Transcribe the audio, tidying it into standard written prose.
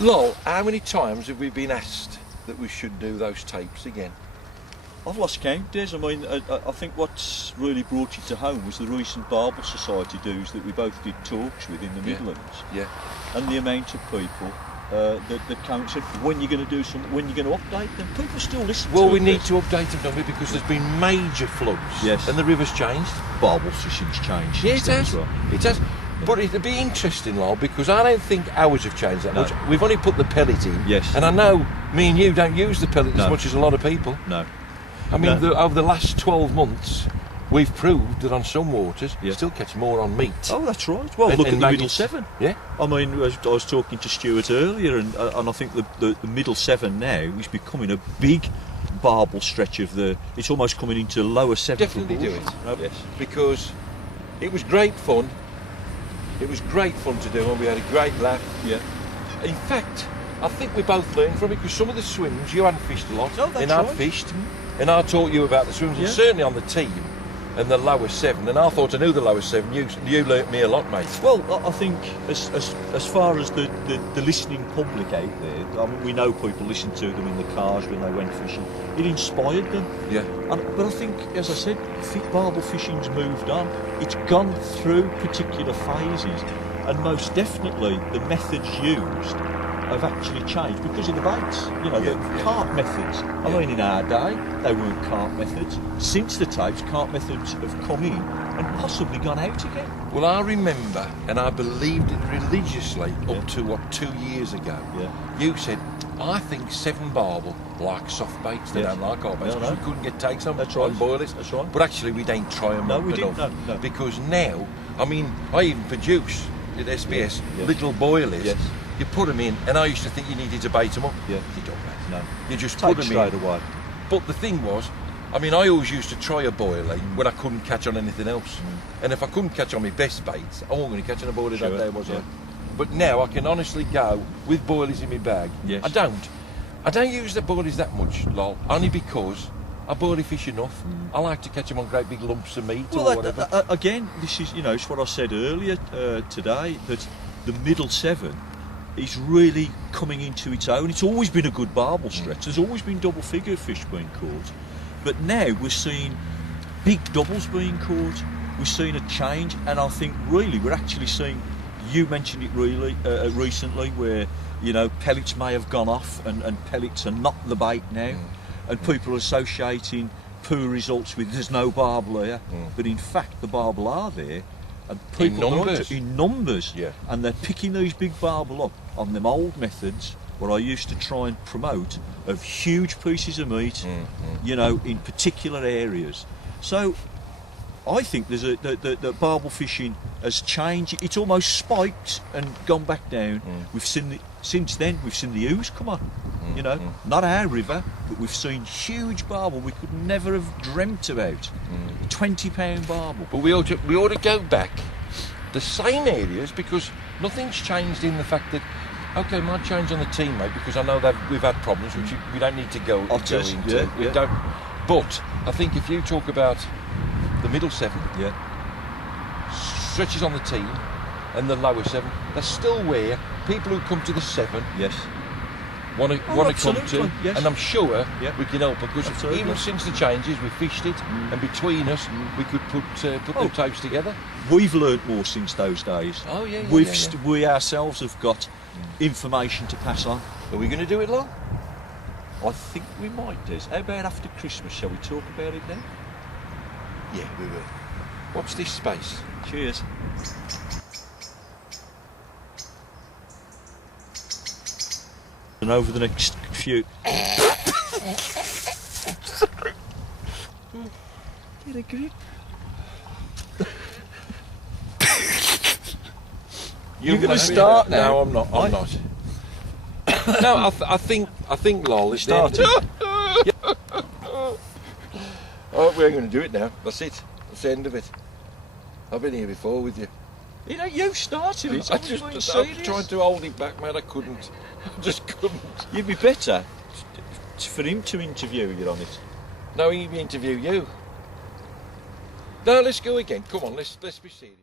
Lol, how many times have we been asked that we should do those tapes again? I've lost count, Des. I mean, I think what's really brought it to home was the recent Barbel Society dues that we both did talks with in the Midlands. Yeah. And the amount of people that came and said, when you're going to do something, when you're going to update them. People still listen to Well, it. we need to update them, don't we? Because there's been major floods. Yes. And the river's changed. Barbel fishing's changed. Yeah, it has. Well. It has. But it'd be interesting, Lol, because I don't think ours have changed that No. much. We've only put the pellet in. Yes. And I know me and you don't use the pellet No. as much as a lot of people. No. I mean, No. over the last 12 months, we've proved that on some waters, you Yeah. still catch more on meat. Oh, that's right. Well, And- look and at the middle maggots. seven. Yeah. I mean, I was talking to Stuart earlier, and I think the middle seven now is becoming a big barbel stretch of the. It's almost coming into lower seven. Definitely do it. Yes. Because it was great fun. It was great fun to do, and we had a great laugh. Yeah. In fact, I think we both learned from it, because some of the swims you hadn't fished a lot, Oh, that's and I'd right. fished, and I taught you about the swims, and Yeah. certainly on the team and the lower seven. And I thought I knew the lower seven. You learnt me a lot, mate. Well, I think as far as the listening public out there, I mean, we know people listen to them in the cars when they went fishing. It inspired them. Yeah. But I think, as I said, barbel fishing's moved on. It's gone through particular phases, and most definitely the methods used have actually changed because of the baits. You know, Yeah, the yeah. carp methods. I Yeah. mean, in our day, they weren't carp methods. Since the tapes, carp methods have come in and possibly gone out again. Well, I remember, and I believed it religiously Yeah. up to, 2 years ago. Yeah. You said, I think seven barbel like soft baits. They Yes. don't like our baits No, because no. we couldn't get takes on, That's on right. boilies. That's right. But actually, we don't try them No, up we didn't. enough. No. Because now, I mean, I even produce at SBS Yeah. little boilies. Yes. You put them in, and I used to think you needed to bait them up. Yeah. You don't, mate. No. You just Take put them straight in. away. But the thing was, I mean, I always used to try a boilie when I couldn't catch on anything else. And if I couldn't catch on my best baits, I wasn't going to catch on a boilie Sure, that day, was yeah. I? But now I can honestly go with boilies in my bag. Yes. I don't use the boilies that much, Lol, only because I boilie fish enough. I like to catch them on great big lumps of meat or Well, whatever. again, this is, it's what I said earlier today, that the middle seven is really coming into its own. It's always been a good barbel stretch. There's always been double figure fish being caught. But now we're seeing big doubles being caught. We're seeing a change, and I think really we're actually seeing, you mentioned it really recently, where, pellets may have gone off and pellets are not the bait now. And people are associating poor results with there's no barbel here. But in fact, the barbel are there. And people in numbers, Yeah. and they're picking these big barbel up on them old methods what I used to try and promote of huge pieces of meat, in particular areas. So I think there's the barbel fishing has changed. It's almost spiked and gone back down. Since then we've seen the ooze come on. Not our river, but we've seen huge barbel we could never have dreamt about. £20 barbel. But we ought to go back the same areas, because nothing's changed in the fact that, okay, might change on the team, mate, because I know that we've had problems which we don't need to go into. We don't. But I think if you talk about the middle seven, stretches on the team, and the lower seven, that's still where people who come to the seven want to come to, absolutely, yes. and I'm sure Yeah. we can help, because Absolutely. even since the changes we fished it, and between us we could put the tapes together. We've learnt more since those days. Oh yeah, We ourselves have got information to pass on. Are we going to do it, Lon? I think we might, Des. How about after Christmas? Shall we talk about it then? Yeah, we will. Watch this space. Cheers. And over the next few... Get a grip. You're going to start now? No, I'm not. I'm not. No, I think, Lol, it's Started. Oh, we ain't going to do it now. That's it. That's the end of it. I've been here before with you. You started it. I tried to hold it back, mate. I couldn't. I just couldn't. You'd be better for him to interview you on it. No, he'd interview you. No, let's go again. Come on, let's be serious.